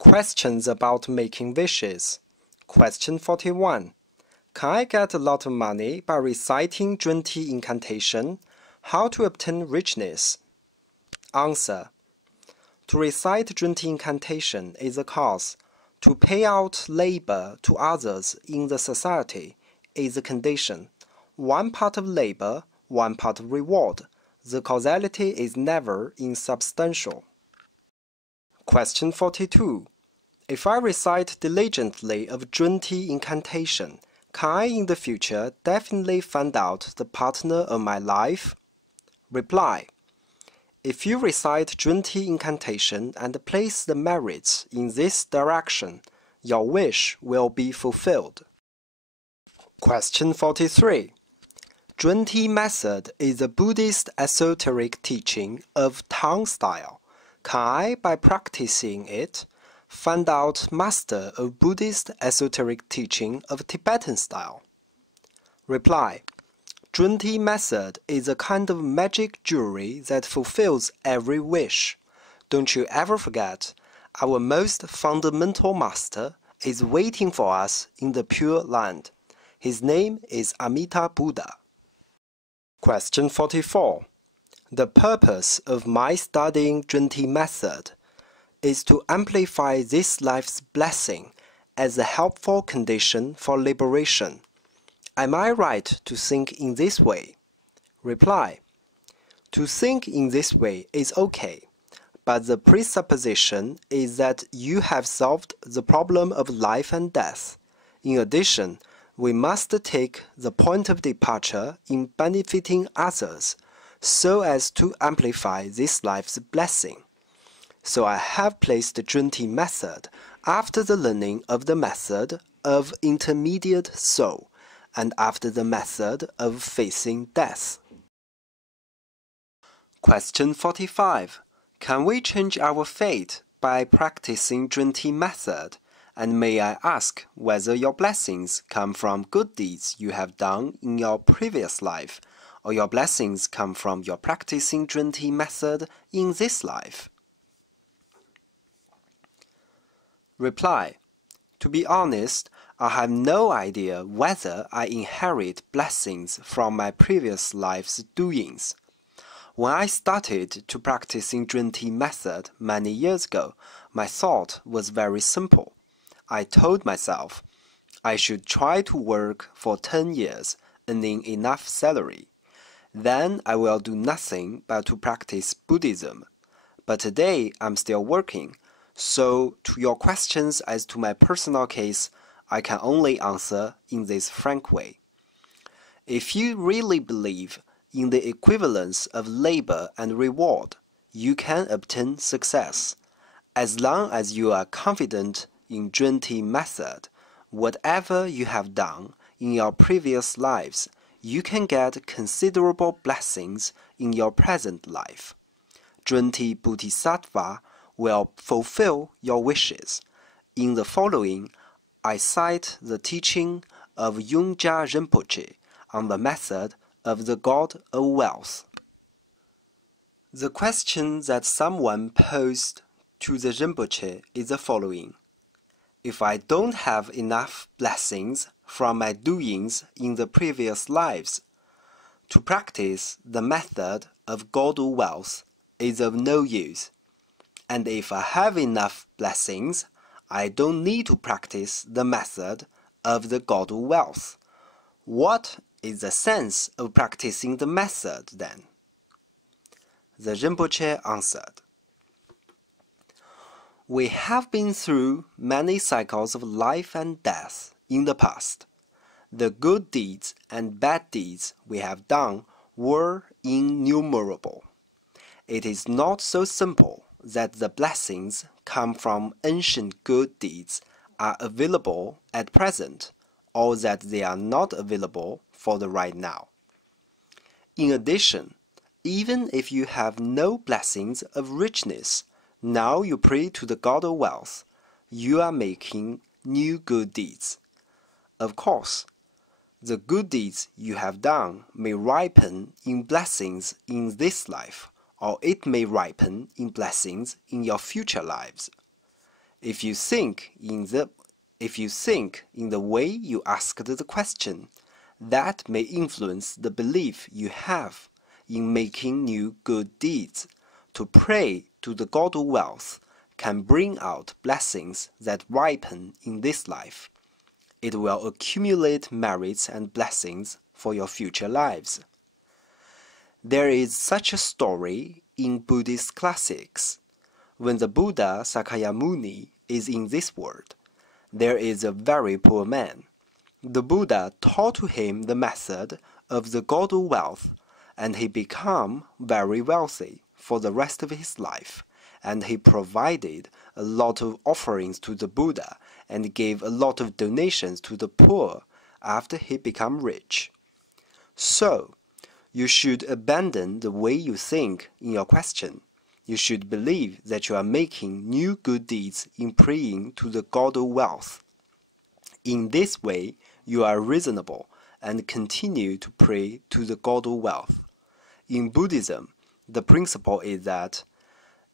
Questions about making wishes. Question 41. Can I get a lot of money by reciting Zhunti Incantation? How to obtain richness? Answer. To recite Zhunti Incantation is a cause. To pay out labor to others in the society is a condition. One part of labor, one part of reward. The causality is never insubstantial. Question 42. If I recite diligently of Zhunti Incantation, can I in the future definitely find out the partner of my life? Reply. If you recite Zhunti Incantation and place the merits in this direction, your wish will be fulfilled. Question 43. Zhunti method is a Buddhist esoteric teaching of Tang style. Can I, by practicing it, find out master of Buddhist esoteric teaching of Tibetan style? Reply. Zhunti method is a kind of magic jewelry that fulfills every wish. Don't you ever forget, our most fundamental master is waiting for us in the Pure Land. His name is Amita Buddha. Question 44. The purpose of my studying Zhunti method is to amplify this life's blessing as a helpful condition for liberation. Am I right to think in this way? Reply. To think in this way is okay, but the presupposition is that you have solved the problem of life and death. In addition, we must take the point of departure in benefiting others so as to amplify this life's blessing. So I have placed the Zhunti method after the learning of the method of intermediate soul and after the method of facing death. Question 45. Can we change our fate by practicing Zhunti method? And may I ask whether your blessings come from good deeds you have done in your previous life, or your blessings come from your practicing Zhunti method in this life? Reply. To be honest, I have no idea whether I inherit blessings from my previous life's doings. When I started to practicing Zhunti method many years ago, my thought was very simple. I told myself, I should try to work for 10 years, earning enough salary. Then I will do nothing but to practice Buddhism. But today I'm still working, so to your questions as to my personal case, I can only answer in this frank way. If you really believe in the equivalence of labor and reward, you can obtain success. As long as you are confident in Zhunti method, whatever you have done in your previous lives, you can get considerable blessings in your present life. Zhunti Bodhisattva will fulfill your wishes. In the following, I cite the teaching of Yunjia Rinpoche on the method of the God of Wealth. The question that someone posed to the Rinpoche is the following. If I don't have enough blessings from my doings in the previous lives, to practice the method of God of Wealth is of no use. And if I have enough blessings, I don't need to practice the method of the God of Wealth. What is the sense of practicing the method then? The Rinpoche answered, We have been through many cycles of life and death in the past. The good deeds and bad deeds we have done were innumerable. It is not so simple that the blessings come from ancient good deeds are available at present, or that they are not available for the right now. In addition, even if you have no blessings of richness, now you pray to the God of Wealth, you are making new good deeds. Of course, the good deeds you have done may ripen in blessings in this life, or it may ripen in blessings in your future lives. If you think in the way you asked the question, that may influence the belief you have in making new good deeds. To pray to the God of wealth can bring out blessings that ripen in this life. It will accumulate merits and blessings for your future lives. There is such a story in Buddhist classics. When the Buddha Sakyamuni is in this world, there is a very poor man. The Buddha taught to him the method of the God of wealth, and he became very wealthy for the rest of his life, and he provided a lot of offerings to the Buddha and gave a lot of donations to the poor after he became rich. So, you should abandon the way you think in your question. You should believe that you are making new good deeds in praying to the God of wealth. In this way, you are reasonable and continue to pray to the God of wealth. In Buddhism, the principle is that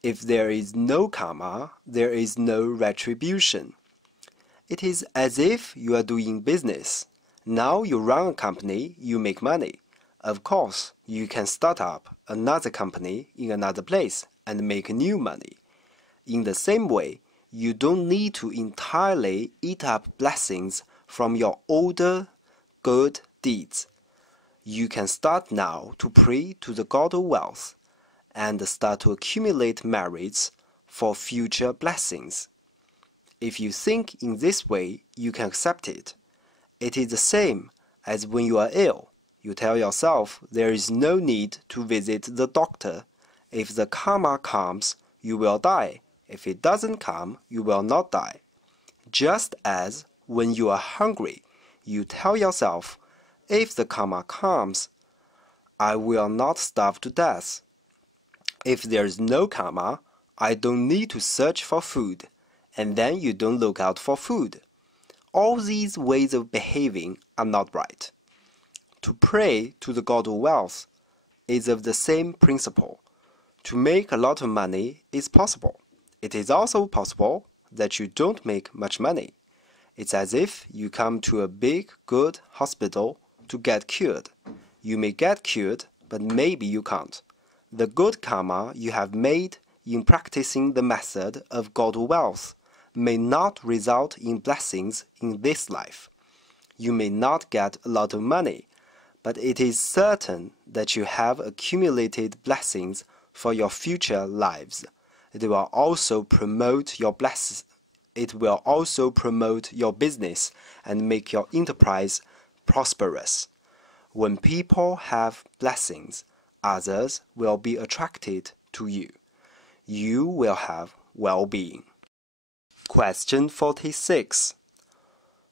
if there is no karma, there is no retribution. It is as if you are doing business. Now you run a company, you make money. Of course, you can start up another company in another place and make new money. In the same way, you don't need to entirely eat up blessings from your older good deeds. You can start now to pray to the God of wealth and start to accumulate merits for future blessings. If you think in this way, you can accept it. It is the same as when you are ill. You tell yourself there is no need to visit the doctor. If the karma comes, you will die. If it doesn't come, you will not die. Just as when you are hungry, you tell yourself, if the karma comes, I will not starve to death. If there is no karma, I don't need to search for food, and then you don't look out for food. All these ways of behaving are not right. To pray to the God of wealth is of the same principle. To make a lot of money is possible. It is also possible that you don't make much money. It's as if you come to a big, good hospital to get cured. You may get cured, but maybe you can't. The good karma you have made in practicing the method of God of wealth may not result in blessings in this life. You may not get a lot of money, but it is certain that you have accumulated blessings for your future lives. It will also promote your business and make your enterprise prosperous. When people have blessings, others will be attracted to you. You will have well-being. Question 46.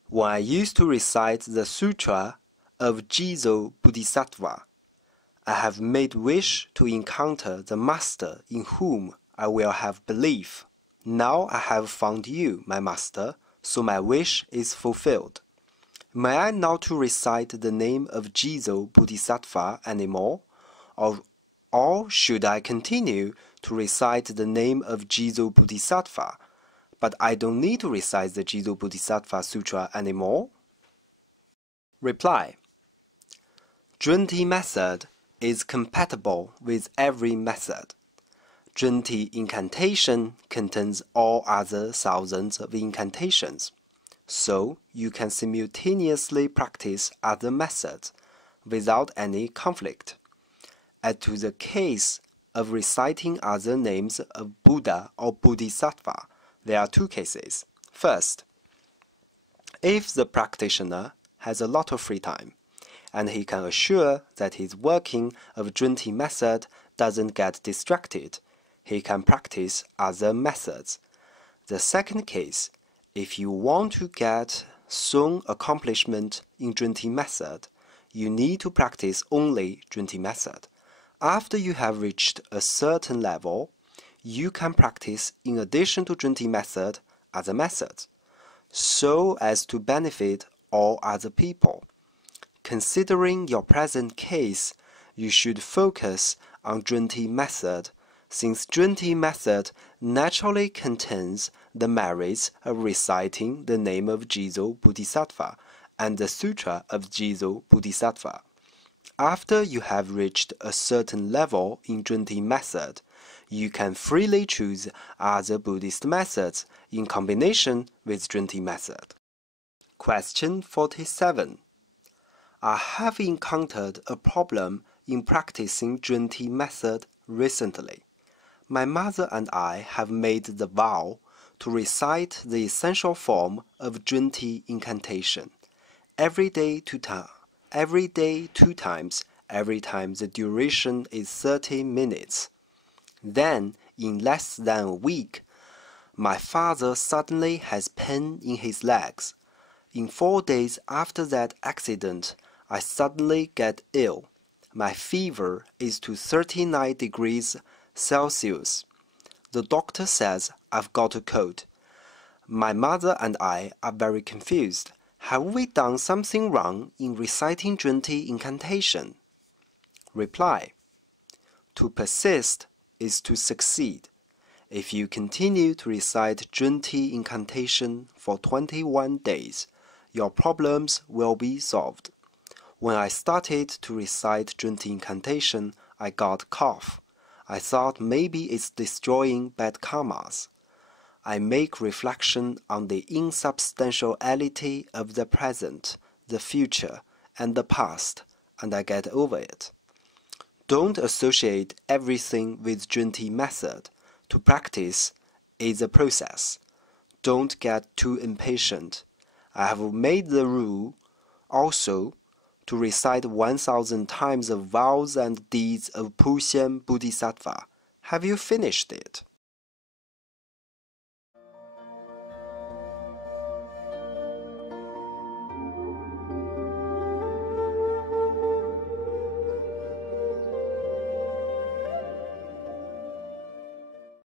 When I used to recite the Sutra of Jizo Bodhisattva, I have made wish to encounter the Master in whom I will have belief. Now I have found you, my Master, so my wish is fulfilled. May I not to recite the name of Jizo Bodhisattva anymore? Or should I continue to recite the name of Jizo Bodhisattva, but I don't need to recite the Jizo Bodhisattva Sutra anymore? Reply. Zhunti method is compatible with every method. Zhunti incantation contains all other thousands of incantations, so you can simultaneously practice other methods without any conflict. As to the case of reciting other names of Buddha or Bodhisattva, there are two cases. First, if the practitioner has a lot of free time, and he can assure that his working of Zhunti method doesn't get distracted, he can practice other methods. The second case, if you want to get soon accomplishment in Zhunti method, you need to practice only Zhunti method. After you have reached a certain level, you can practice in addition to Zhunti method other methods, so as to benefit all other people. Considering your present case, you should focus on Zhunti method, since Zhunti method naturally contains the merits of reciting the name of Jizo Bodhisattva and the Sutra of Jizo Bodhisattva. After you have reached a certain level in Zhunti method, you can freely choose other Buddhist methods in combination with Zhunti method. Question 47. I have encountered a problem in practicing Zhunti method recently. My mother and I have made the vow to recite the essential form of Zhunti incantation every day 2 times, every time the duration is 30 minutes. Then, in less than a week, my father suddenly has pain in his legs. In 4 days after that accident, I suddenly get ill. My fever is to 39 degrees Celsius. The doctor says I've got a cold. My mother and I are very confused. Have we done something wrong in reciting Zhunti incantation? Reply: to persist is to succeed. If you continue to recite Zhunti incantation for 21 days, your problems will be solved. When I started to recite Zhunti incantation, I got cough. I thought maybe it's destroying bad karmas. I make reflection on the insubstantiality of the present, the future, and the past, and I get over it. Don't associate everything with Zhunti method. To practice is a process. Don't get too impatient. I have made the rule also to recite 1,000 times the vows and deeds of Puxian Bodhisattva. Have you finished it?